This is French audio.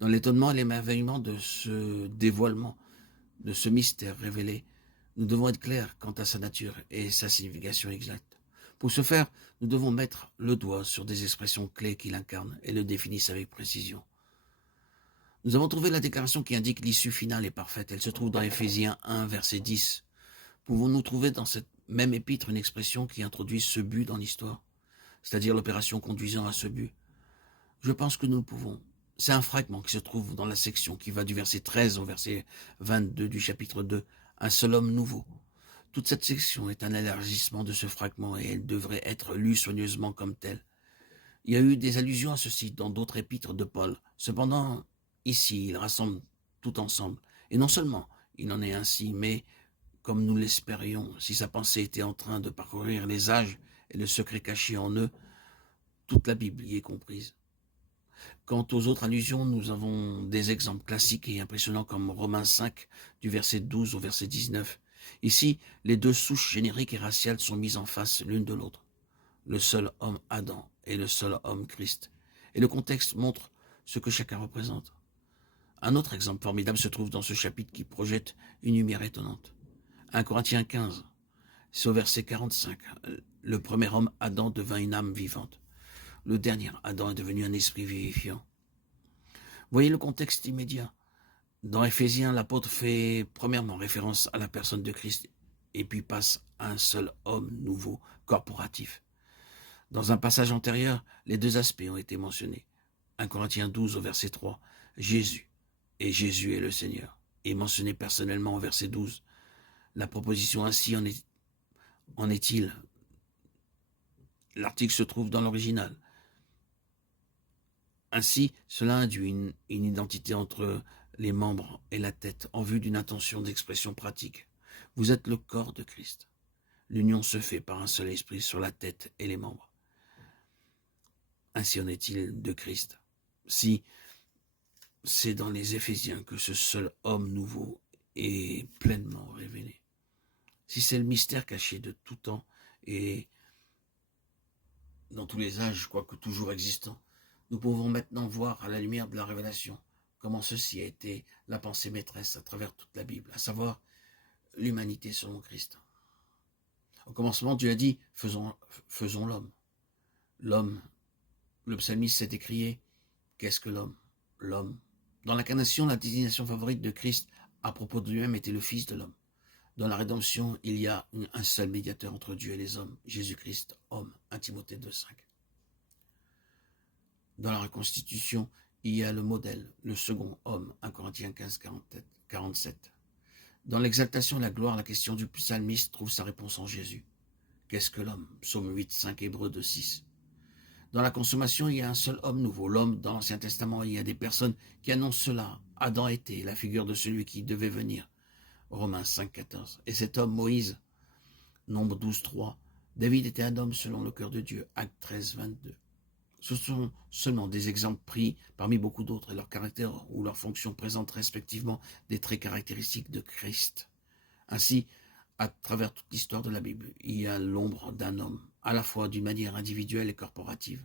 Dans l'étonnement et l'émerveillement de ce dévoilement, de ce mystère révélé, nous devons être clairs quant à sa nature et sa signification exacte. Pour ce faire, nous devons mettre le doigt sur des expressions clés qui l'incarnent et le définissent avec précision. Nous avons trouvé la déclaration qui indique l'issue finale et parfaite. Elle se trouve dans Éphésiens 1, verset 10. Pouvons-nous trouver dans cette même épître une expression qui introduit ce but dans l'histoire, c'est-à-dire l'opération conduisant à ce but? Je pense que nous le pouvons. C'est un fragment qui se trouve dans la section qui va du verset 13 au verset 22 du chapitre 2, un seul homme nouveau. Toute cette section est un élargissement de ce fragment et elle devrait être lue soigneusement comme telle. Il y a eu des allusions à ceci dans d'autres épîtres de Paul. Cependant, ici, il rassemble tout ensemble. Et non seulement il en est ainsi, mais comme nous l'espérions, si sa pensée était en train de parcourir les âges et le secret caché en eux, toute la Bible y est comprise. Quant aux autres allusions, nous avons des exemples classiques et impressionnants comme Romains 5, du verset 12 au verset 19. Ici, les deux souches génériques et raciales sont mises en face l'une de l'autre. Le seul homme Adam et le seul homme Christ. Et le contexte montre ce que chacun représente. Un autre exemple formidable se trouve dans ce chapitre qui projette une lumière étonnante. 1 Corinthiens 15, c'est au verset 45. Le premier homme Adam devint une âme vivante. Le dernier Adam est devenu un esprit vivifiant. Voyez le contexte immédiat. Dans Éphésiens, l'apôtre fait premièrement référence à la personne de Christ et puis passe à un seul homme nouveau, corporatif. Dans un passage antérieur, les deux aspects ont été mentionnés. 1 Corinthiens 12 au verset 3, Jésus, et Jésus est le Seigneur, est mentionné personnellement au verset 12. La proposition ainsi en est-il. L'article se trouve dans l'original. Ainsi, cela induit une identité entre les membres et la tête en vue d'une intention d'expression pratique. Vous êtes le corps de Christ. L'union se fait par un seul esprit sur la tête et les membres. Ainsi en est-il de Christ. Si c'est dans les Éphésiens que ce seul homme nouveau est pleinement révélé. Si c'est le mystère caché de tout temps et dans tous les âges, quoique toujours existant, nous pouvons maintenant voir à la lumière de la révélation comment ceci a été la pensée maîtresse à travers toute la Bible, à savoir l'humanité selon Christ. Au commencement, Dieu a dit, faisons l'homme. L'homme, le psalmiste s'est écrié, qu'est-ce que l'homme? L'homme. Dans l'incarnation, la désignation favorite de Christ à propos de lui-même était le Fils de l'homme. Dans la rédemption, il y a un seul médiateur entre Dieu et les hommes, Jésus-Christ, homme, 1 Timothée 2,5. Dans la reconstitution, il y a le modèle, le second homme, 1 Corinthiens 15, 47. Dans l'exaltation et la gloire, la question du psalmiste trouve sa réponse en Jésus. Qu'est-ce que l'homme? Psaume 8, 5, Hébreux 2, 6. Dans la consommation, il y a un seul homme nouveau. L'homme, dans l'Ancien Testament, il y a des personnes qui annoncent cela. Adam était la figure de celui qui devait venir. Romains 5, 14. Et cet homme, Moïse, Nombre 12, 3. David était un homme selon le cœur de Dieu. Acte 13, 22. Ce sont seulement des exemples pris parmi beaucoup d'autres et leur caractère ou leur fonction présentent respectivement des traits caractéristiques de Christ. Ainsi, à travers toute l'histoire de la Bible, il y a l'ombre d'un homme, à la fois d'une manière individuelle et corporative.